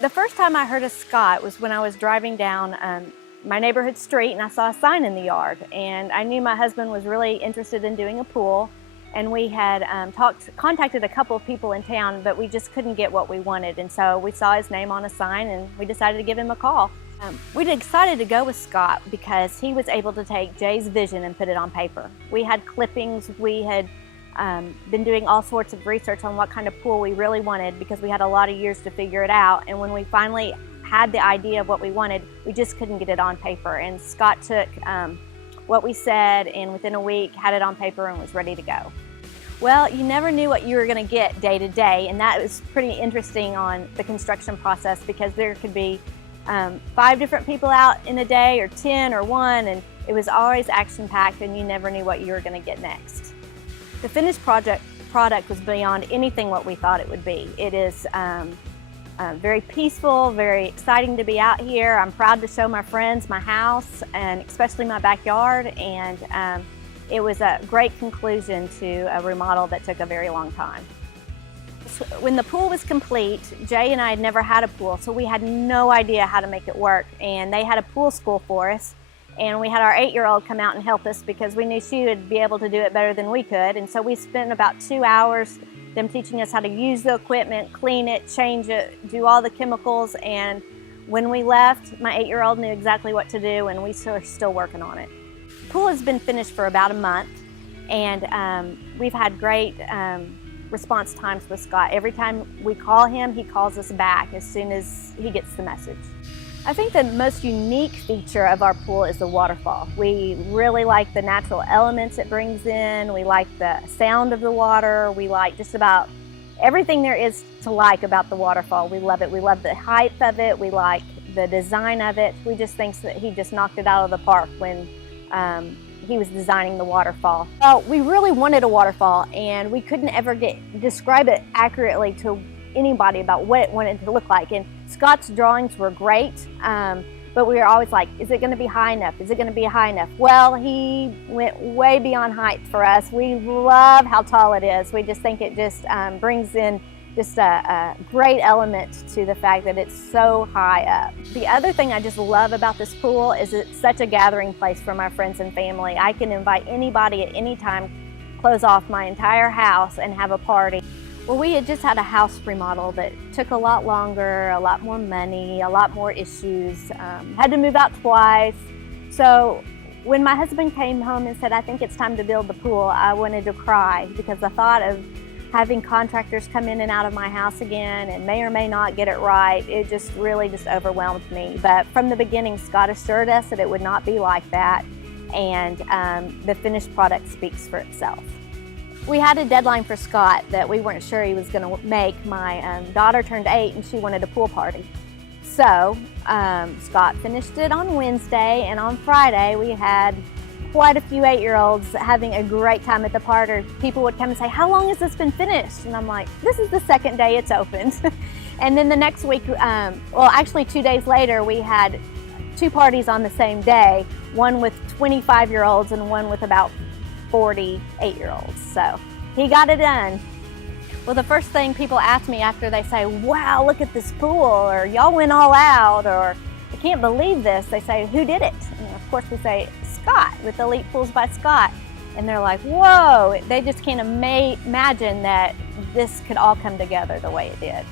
The first time I heard of Scott was when I was driving down my neighborhood street and I saw a sign in the yard, and I knew my husband was really interested in doing a pool, and we had contacted a couple of people in town, but we just couldn't get what we wanted, and so we saw his name on a sign and we decided to give him a call. We decided to go with Scott because he was able to take Jay's vision and put it on paper. We had clippings, we had been doing all sorts of research on what kind of pool we really wanted because we had a lot of years to figure it out, and when we finally had the idea of what we wanted, we just couldn't get it on paper, and Scott took what we said and within a week had it on paper and was ready to go. Well, you never knew what you were going to get day to day, and that was pretty interesting on the construction process because there could be 5 different people out in a day, or 10 or 1, and it was always action-packed and you never knew what you were going to get next. The finished product was beyond anything what we thought it would be. It is very peaceful, very exciting to be out here. I'm proud to show my friends my house, and especially my backyard, and it was a great conclusion to a remodel that took a very long time. When the pool was complete, Jay and I had never had a pool, so we had no idea how to make it work, and they had a pool school for us, and we had our 8-year-old come out and help us because we knew she would be able to do it better than we could, and so we spent about 2 hours them teaching us how to use the equipment, clean it, change it, do all the chemicals, and when we left, my 8-year-old knew exactly what to do, and we are still working on it. The pool has been finished for about a month, and we've had great response times with Scott. Every time we call him, he calls us back as soon as he gets the message. I think the most unique feature of our pool is the waterfall. We really like the natural elements it brings in. We like the sound of the water. We like just about everything there is to like about the waterfall. We love it. We love the height of it. We like the design of it. We just think that he just knocked it out of the park when he was designing the waterfall. Well, we really wanted a waterfall, and we couldn't ever describe it accurately to anybody about what it wanted to look like. And Scott's drawings were great, but we were always like, is it going to be high enough? Is it going to be high enough? Well, he went way beyond height for us. We love how tall it is. We just think it just brings in just a great element to the fact that it's so high up. The other thing I just love about this pool is it's such a gathering place for my friends and family. I can invite anybody at any time, close off my entire house and have a party. Well, we had just had a house remodel that took a lot longer, a lot more money, a lot more issues, had to move out twice. So when my husband came home and said, I think it's time to build the pool, I wanted to cry because the thought of having contractors come in and out of my house again and may or may not get it right, it just really overwhelmed me. But from the beginning, Scott assured us that it would not be like that, and the finished product speaks for itself. We had a deadline for Scott that we weren't sure he was going to make. My daughter turned 8 and she wanted a pool party. So Scott finished it on Wednesday, and on Friday we had quite a few 8-year-olds having a great time at the party. People would come and say, how long has this been finished? And I'm like, this is the second day it's opened. And then the next week, well actually 2 days later, we had 2 parties on the same day, one with 25-year-olds and one with about 40 8-year-olds. So he got it done. Well, the first thing people ask me after they say, wow, look at this pool, or y'all went all out, or I can't believe this, they say, who did it? And of course we say, Scott, with Elite Pools by Scott. And they're like, whoa, they just can't imagine that this could all come together the way it did.